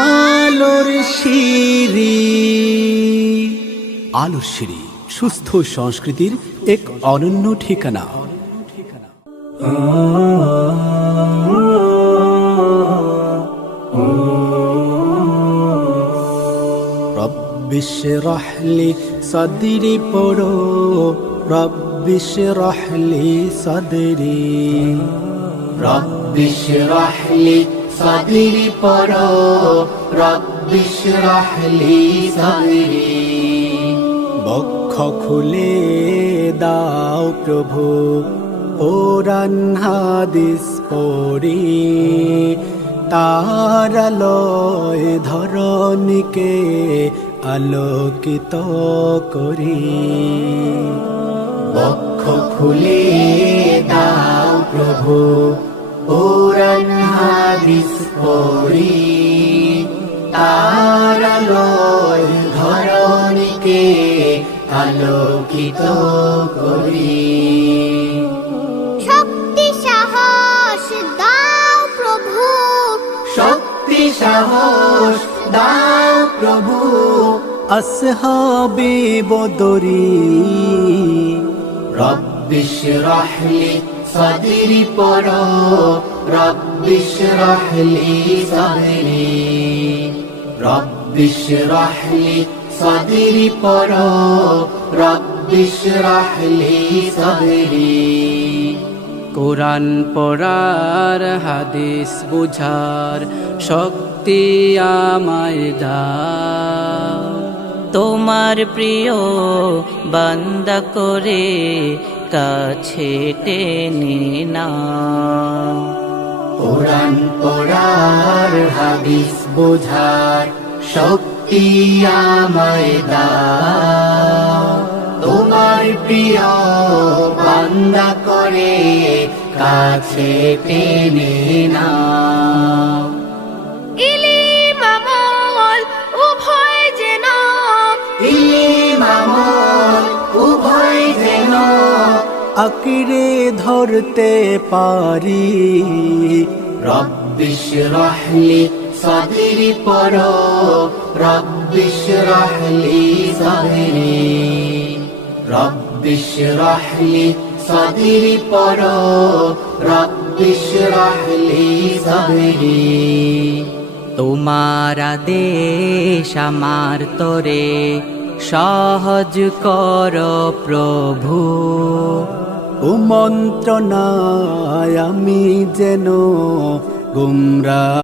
আলোর সিঁড়ি। আলোর সিঁড়ি সুস্থ সংস্কৃতির এক অনন্য ঠিকানা। রব্বি ইশরাহ লি সাদরি পড়ো, রব্বি ইশরাহ লি সাদরি, রব্বি ইশরাহ লি সাদরি পড়ো, রব্বি ইশরাহ লি সাদরি। বক্ষ খুলে দাও প্রভু, কোরআন হাদিস পড়ি, তার আলোয় ধরণীকে আলোকিত করি। বক্ষ খুলে দাও প্রভু, কোরআন হাদিস পড়ি, তার আলোয় ধরণীকে আলোকিত করি। শক্তি সাহস দাও প্রভু, শক্তি সাহস দাও প্রভু, আসহাবে বদরি। রব্বি ইশরাহ লি সাদরি পড়ো, রব্বি ইশরাহ লি সাদরি, রব্বি ইশরাহ লি সাদরি পড়ো, রব্বি ইশরাহ লি সাদরি। কোরআন পড়ার হাদিস বুঝার শক্তি আমায় দাও, তোমার প্রিয় বান্দা করে কাছে টেনে নাও। কোরআন পড়ার হাদিস বোঝার শক্তি আমায় দাও, তোমার প্রিয় বান্দা করে কাছে টেনে নাও। ইলিম আমল উভয় যেন, ইলিম আমল উভয় যেন আঁকড়ে ধরতে পারি। রব্বি ইশরাহ লি সাদরি পড়ো, রব্বি ইশরাহ লি সাদরি, রব্বি ইশরাহ লি সাদরি পড়ো, রব্বি ইশরাহ লি সাদরি। তোমার আদেশ আমার তরে সহজ কর প্রভু, কুমন্ত্রণায় আমি যেন গুমরা